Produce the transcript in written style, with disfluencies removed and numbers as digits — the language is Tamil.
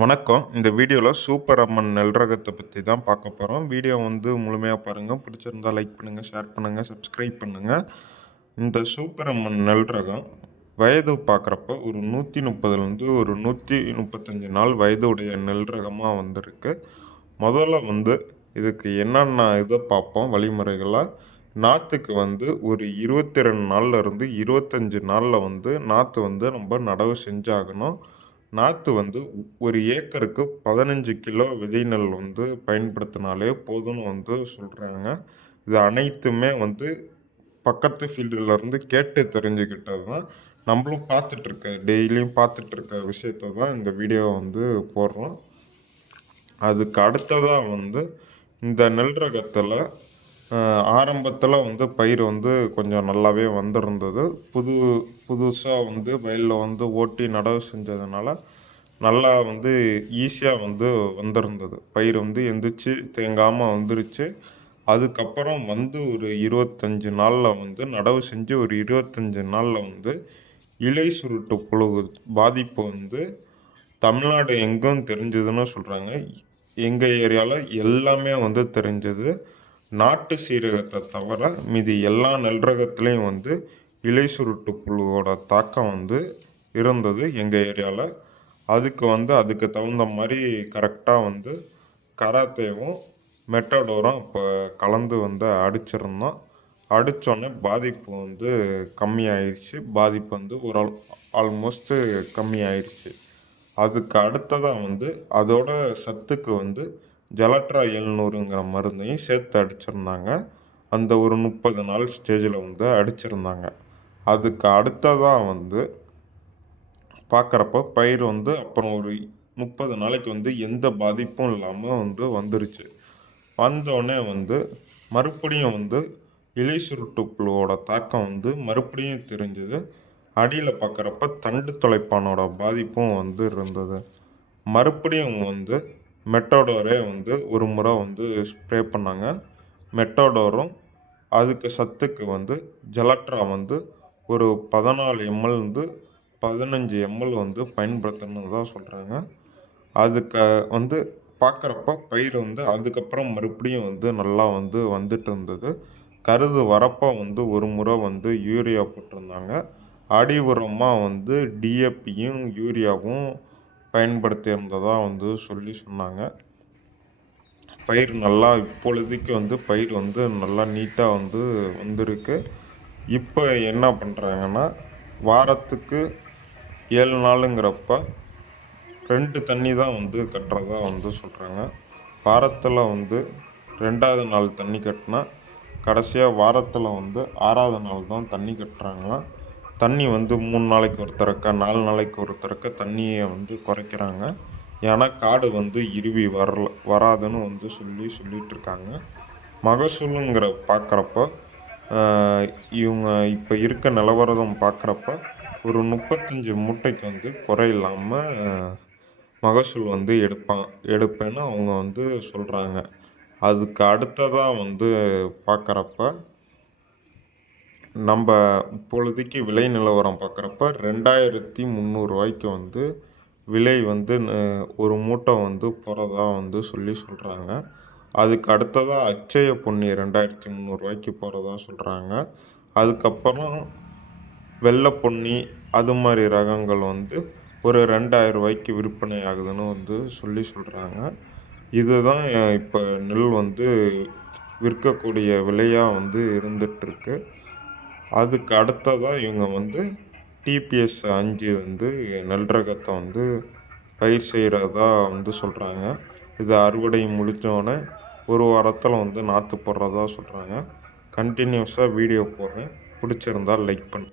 வணக்கம். இந்த வீடியோவில் சூப்பர் அம்மன் நெல் ரகத்தை பற்றி தான் பார்க்க போகிறோம். வீடியோ முழுமையாக பாருங்கள். பிடிச்சிருந்தால் லைக் பண்ணுங்கள், ஷேர் பண்ணுங்கள், சப்ஸ்கிரைப் பண்ணுங்கள். இந்த சூப்பர் அம்மன் நெல் ரகம் வயது பார்க்குறப்ப ஒரு 130லேருந்து ஒரு 135 நாள் வயது உடைய நெல் ரகமாக வந்திருக்கு. முதல்ல இதுக்கு என்னென்ன இதை பார்ப்போம் வழிமுறைகளாக. நாற்றுக்கு ஒரு 22 நாள்லேருந்து 25 நாளில் நாற்று நம்ம நடவு செஞ்சாகணும். நாற்று ஒரு ஏக்கருக்கு 15 கிலோ விதை நெல் பயன்படுத்தினாலே போதும்னு சொல்கிறாங்க. இது அனைத்துமே பக்கத்து ஃபீல்டுலேருந்து கேட்டு தெரிஞ்சுக்கிட்டது தான். நம்மளும் டெய்லியும் பார்த்துட்ருக்க விஷயத்த தான் இந்த வீடியோ போடுறோம். அதுக்கு அடுத்ததாக இந்த நெல் ரகத்தில் ஆரம்பத்தில் பயிர் கொஞ்சம் நல்லாவே வந்திருந்தது. புதுசாக வயலில் ஓட்டி நடவு செஞ்சதுனால நல்லா ஈஸியாக வந்திருந்தது. பயிர் எந்திரிச்சு தேங்காமல் வந்துருச்சு. அதுக்கப்புறம் ஒரு 25 நாளில் நடவு செஞ்சு ஒரு 25 நாளில் இலை சுருட்டு புழு பாதிப்பு தமிழ்நாடு எங்கும் தெரிஞ்சதுன்னு சொல்கிறாங்க. எங்கள் ஏரியாவில் எல்லாமே தெரிஞ்சது. நாட்டு சீரகத்தை தவிர மீதி எல்லா நெல் ரகத்துலேயும் இலை சுருட்டு புழுவோட தாக்கம் இருந்தது எங்கள் ஏரியாவில். அதுக்கு தகுந்த மாதிரி கரெக்டாக கராத்தேவும் மெட்டடோரும் இப்போ கலந்து அடிச்சிருந்தோம். அடித்தோடனே பாதிப்பு கம்மியாயிடுச்சு. பாதிப்பு ஒரு ஆல்மோஸ்ட்டு கம்மியாயிடுச்சு. அதுக்கு அடுத்ததாக அதோட சத்துக்கு ஜலட்ரா 700ங்கிற மருந்தையும் சேர்த்து அடிச்சிருந்தாங்க. அந்த ஒரு 30 நாள் ஸ்டேஜில் அடிச்சிருந்தாங்க. அதுக்கு அடுத்ததாக பார்க்குறப்ப பயிர் அப்புறம் ஒரு 30 நாளைக்கு எந்த பாதிப்பும் இல்லாமல் வந்துருச்சு. வந்தோடனே மறுபடியும் இலை சுருட்டு புழுவோட தாக்கம் மறுபடியும் தெரிஞ்சுது. அடியில் பார்க்குறப்ப தண்டு துளைப்பானோட பாதிப்பும் இருந்தது. மறுபடியும் மெட்டோடோரே ஒரு முறை ஸ்ப்ரே பண்ணாங்க. மெட்டோடோரும் அதுக்கு சத்துக்கு ஜலட்ரா ஒரு 14 ml 15 ml பயன்படுத்தணுன்னு தான் சொல்கிறாங்க. அதுக்கு பார்க்குறப்ப பயிர் அதுக்கப்புறம் மறுபடியும் நல்லா வந்துட்டு இருந்தது. கருது வரப்போ ஒரு முறை யூரியா போட்டிருந்தாங்க. அடி உரமாக டிஏபியும் யூரியாவும் பயன்படுத்தி இருந்ததாக சொன்னாங்க. பயிர் நல்லா இப்பொழுதைக்கு பயிர் நல்லா நீட்டாக வந்திருக்கு. இப்போ என்ன பண்ணுறாங்கன்னா வாரத்துக்கு 7 நாளுங்கிறப்ப 2 தண்ணி தான் கட்டுறதா சொல்கிறாங்க. வாரத்தில் 2வது நாள் தண்ணி கட்டினா கடைசியாக வாரத்தில் 6வது நாள் தான் தண்ணி கட்டுறாங்களாம். தண்ணி 3 நாளைக்கு ஒரு தடக்க 4 நாளைக்கு ஒரு தடக்க தண்ணியை குறைக்கிறாங்க. ஏன்னா காடு இருவி வராதுன்னு சொல்லிட்டு இருக்காங்க. மகசூலுங்கிற பார்க்குறப்ப இவங்க இப்போ இருக்க நிலவரம் பார்க்குறப்ப ஒரு 35 மூட்டைக்கு குறையில்லாமல் மகசூல் எடுப்பேன்னு அவங்க சொல்கிறாங்க. அதுக்கு அடுத்ததாக பார்க்குறப்ப நம்ம இப்பொழுதைக்கு விலை நிலவரம் பார்க்குறப்ப 2300 ரூபாய்க்கு விலை ஒரு மூட்டை போகிறதா சொல்கிறாங்க. அதுக்கு அடுத்ததாக அச்சய பொன்னி 2300 ரூபாய்க்கு போகிறதா சொல்கிறாங்க. அதுக்கப்புறம் வெள்ளை பொன்னி அது மாதிரி ரகங்கள் ஒரு 2000 ரூபாய்க்கு விற்பனை ஆகுதுன்னு சொல்கிறாங்க. இதுதான் இப்போ நெல் விற்கக்கூடிய விலையாக இருந்துகிட்ருக்கு. அதுக்கு அடுத்ததாக இவங்க டிபிஎஸ் 5 நெல் ரகத்தை பயிர் செய்கிறதா சொல்கிறாங்க. இது அறுவடை முடித்தோடனே ஒரு வாரத்தில் நாற்று போடுறதா சொல்கிறாங்க. கண்டினியூஸாக வீடியோ போடுறேன். பிடிச்சிருந்தால் லைக் பண்ணுறேன்.